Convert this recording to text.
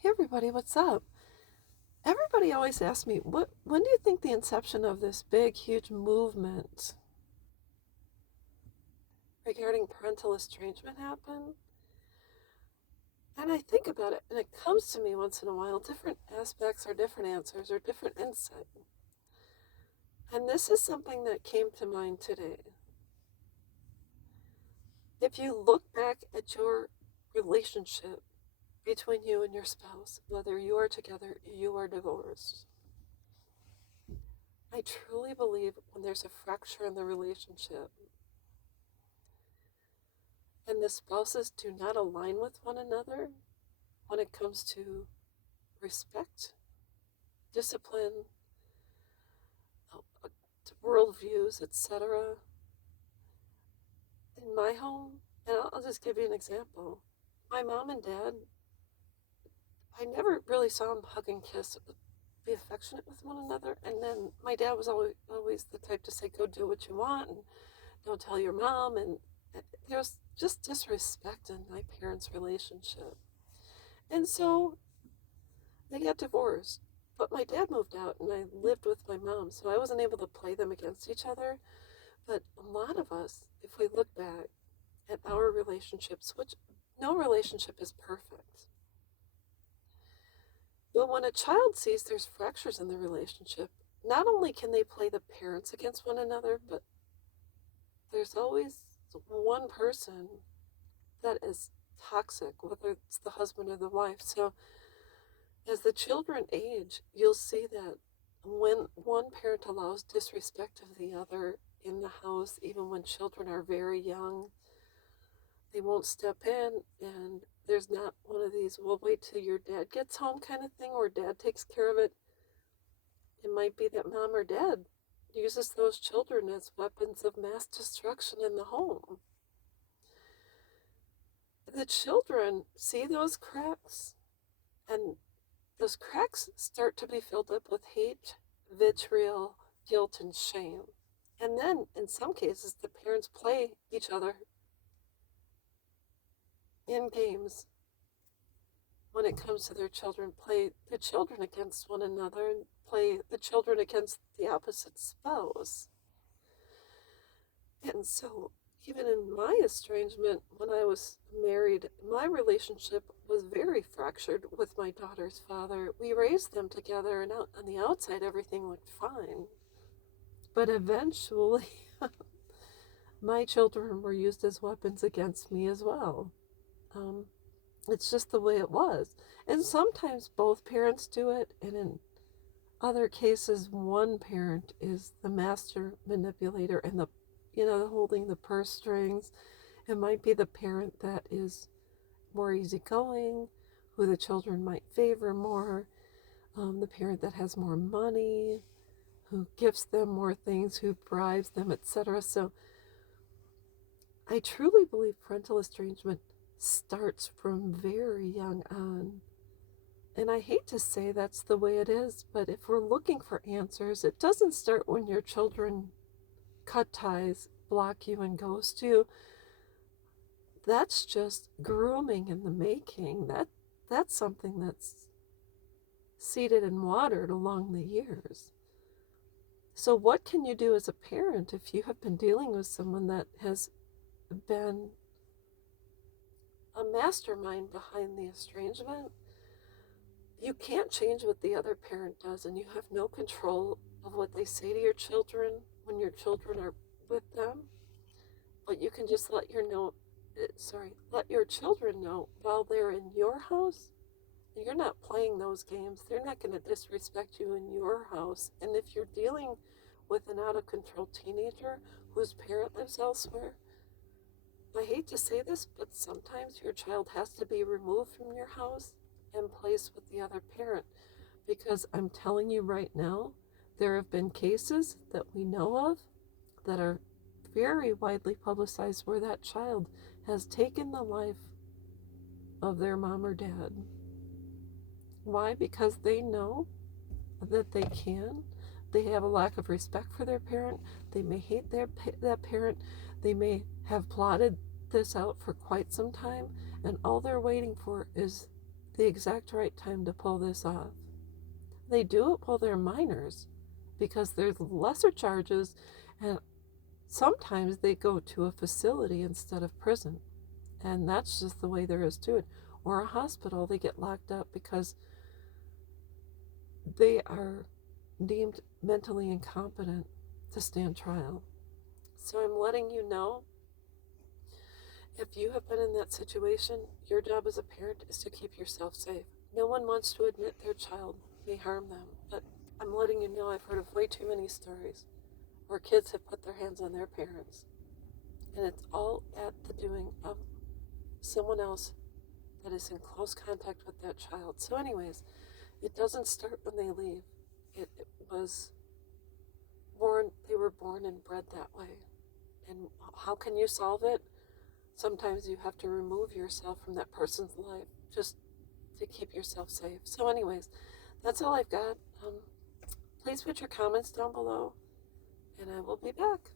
Hey everybody, what's up? Everybody always asks me, when do you think the inception of this big, huge movement regarding parental estrangement happened? And I think about it, and it comes to me once in a while, different aspects or different answers or different insight. And this is something that came to mind today. If you look back at your relationship between you and your spouse, whether you are together, you are divorced, I truly believe when there's a fracture in the relationship, and the spouses do not align with one another when it comes to respect, discipline, worldviews, etc. In my home, and I'll just give you an example. My mom and dad, I never really saw them hug and kiss, be affectionate with one another. And then my dad was always the type to say, "Go do what you want, and don't tell your mom." And there was just disrespect in my parents' relationship. And so they got divorced. But my dad moved out and I lived with my mom, so I wasn't able to play them against each other. But a lot of us, if we look back at our relationships, which no relationship is perfect, but when a child sees there's fractures in the relationship, not only can they play the parents against one another, but there's always one person that is toxic, whether it's the husband or the wife. So as the children age, you'll see that when one parent allows disrespect of the other in the house, even when children are very young, they won't step in, and there's not one of these, "Well, wait till your dad gets home" kind of thing, or dad takes care of it. It might be that mom or dad uses those children as weapons of mass destruction in the home. The children see those cracks, and those cracks start to be filled up with hate, vitriol, guilt, and shame. And then, in some cases, the parents play each other in games when it comes to their children, play the children against one another and play the children against the opposite spouse. And so, even in my estrangement, when I was married, my relationship was very fractured with my daughter's father. We raised them together, and on the outside, everything went fine. But eventually, my children were used as weapons against me as well. Um, it's just the way it was. And sometimes both parents do it, and in other cases, one parent is the master manipulator and holding the purse strings. It might be the parent that is more easygoing, who the children might favor more, the parent that has more money, who gives them more things, who bribes them, etc. So I truly believe parental estrangement starts from very young on. And I hate to say that's the way it is, but if we're looking for answers, it doesn't start when your children cut ties, block you, and ghost you. That's just grooming in the making. That's something that's seeded and watered along the years. So what can you do as a parent if you have been dealing with someone that has been a mastermind behind the estrangement? You can't change what the other parent does, and you have no control of what they say to your children when your children are with them. But you can just let your children know while they're in your house, you're not playing those games. They're not going to disrespect you in your house. And if you're dealing with an out of control teenager whose parent lives elsewhere, I hate to say this, but sometimes your child has to be removed from your house and placed with the other parent. Because I'm telling you right now, there have been cases that we know of that are very widely publicized where that child has taken the life of their mom or dad. Why? Because they know that they can. They have a lack of respect for their parent. They may hate that parent. They may have plotted this out for quite some time, and all they're waiting for is the exact right time to pull this off. They do it while they're minors because there's lesser charges, and sometimes they go to a facility instead of prison. And that's just the way there is to it. Or a hospital, they get locked up because they are deemed mentally incompetent to stand trial. So I'm letting you know, if you have been in that situation, your job as a parent is to keep yourself safe. No one wants to admit their child may harm them, but I'm letting you know I've heard of way too many stories where kids have put their hands on their parents. And it's all at the doing of someone else that is in close contact with that child. So anyways, it doesn't start when they leave. It was born, they were born and bred that way. And how can you solve it? Sometimes you have to remove yourself from that person's life just to keep yourself safe. So anyways, that's all I've got. Please put your comments down below, and I will be back.